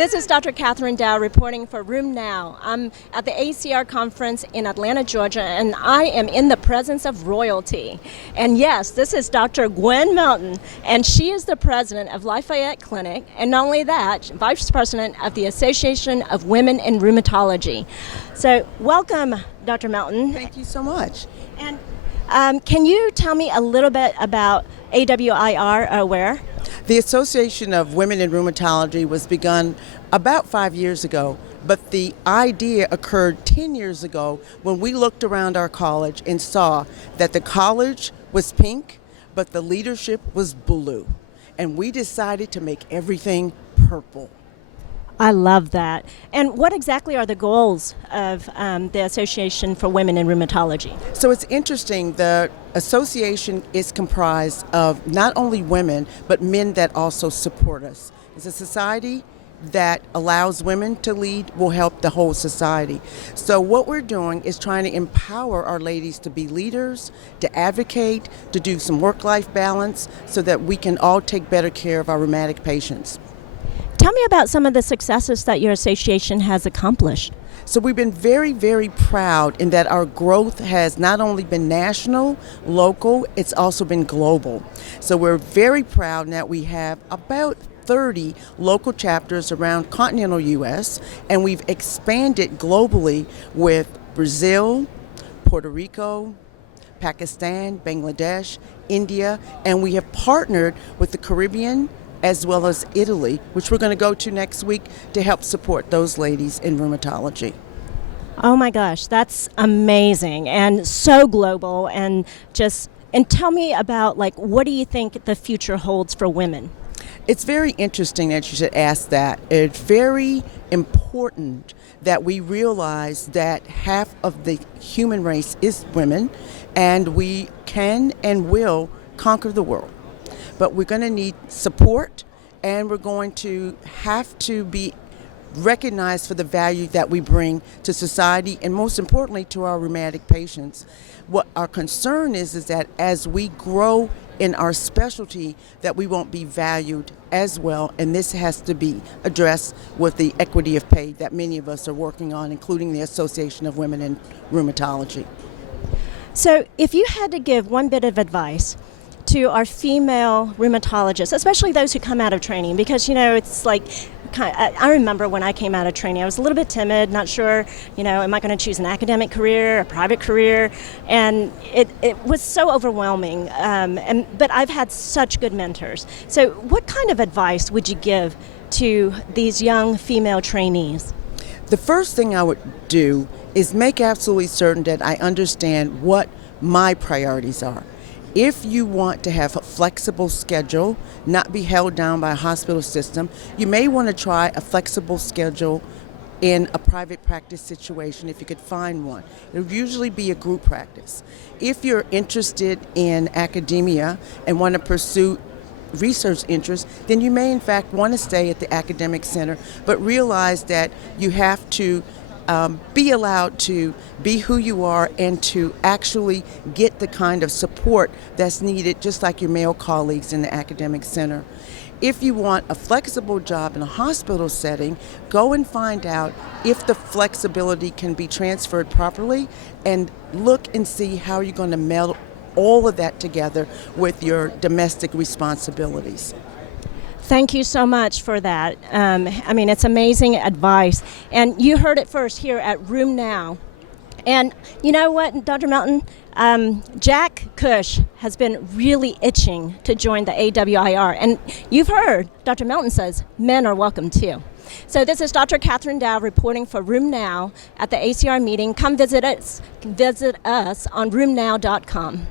This is Dr. Kathryn Dao reporting for Room Now. I'm at the ACR conference in Atlanta, Georgia, and I am in the presence of royalty. And yes, this is Dr. Gwen Melton, and she is the president of Lafayette Clinic, and not only that, vice president of the Association of Women in Rheumatology. So welcome, Dr. Melton. Thank you so much. And can you tell me a little bit about AWIR, where? The Association of Women in Rheumatology was begun about 5 years ago, but the idea occurred 10 years ago when we looked around our college and saw that the college was pink, but the leadership was blue. And we decided to make everything purple. I love that. And what exactly are the goals of the Association for Women in Rheumatology? So it's interesting, the association is comprised of not only women, but men that also support us. It's a society that allows women to lead, will help the whole society. So what we're doing is trying to empower our ladies to be leaders, to advocate, to do some work-life balance so that we can all take better care of our rheumatic patients. Tell me about some of the successes that your association has accomplished. So we've been very, very proud in that our growth has not only been national, local, it's also been global. So we're very proud that we have about 30 local chapters around continental U.S., and we've expanded globally with Brazil, Puerto Rico, Pakistan, Bangladesh, India, and we have partnered with the Caribbean as well as Italy, which we're going to go to next week to help support those ladies in rheumatology. Oh my gosh, that's amazing and so global, and tell me about, like, what do you think the future holds for women? It's very interesting that you should ask that. It's very important that we realize that half of the human race is women, and we can and will conquer the world. But we're going to need support, and we're going to have to be recognized for the value that we bring to society, and most importantly to our rheumatic patients. What our concern is that as we grow in our specialty, that we won't be valued as well, and this has to be addressed with the equity of pay that many of us are working on, including the Association of Women in Rheumatology. So if you had to give one bit of advice to our female rheumatologists, especially those who come out of training, because, you know, it's like, I remember when I came out of training, I was a little bit timid, not sure, you know, am I going to choose an academic career, a private career, and it was so overwhelming, but I've had such good mentors. So what kind of advice would you give to these young female trainees? The first thing I would do is make absolutely certain that I understand what my priorities are. If you want to have a flexible schedule, not be held down by a hospital system, you may want to try a flexible schedule in a private practice situation if you could find one. It would usually be a group practice. If you're interested in academia and want to pursue research interests, then you may in fact want to stay at the academic center, but realize that you have to be allowed to be who you are and to actually get the kind of support that's needed, just like your male colleagues in the academic center. If you want a flexible job in a hospital setting, go and find out if the flexibility can be transferred properly, and look and see how you're going to meld all of that together with your domestic responsibilities. Thank you so much for that. I mean, it's amazing advice. And you heard it first here at Room Now. And you know what, Dr. Melton? Jack Cush has been really itching to join the AWIR. And you've heard, Dr. Melton says, men are welcome too. So this is Dr. Kathryn Dao reporting for Room Now at the ACR meeting. Come visit us on roomnow.com.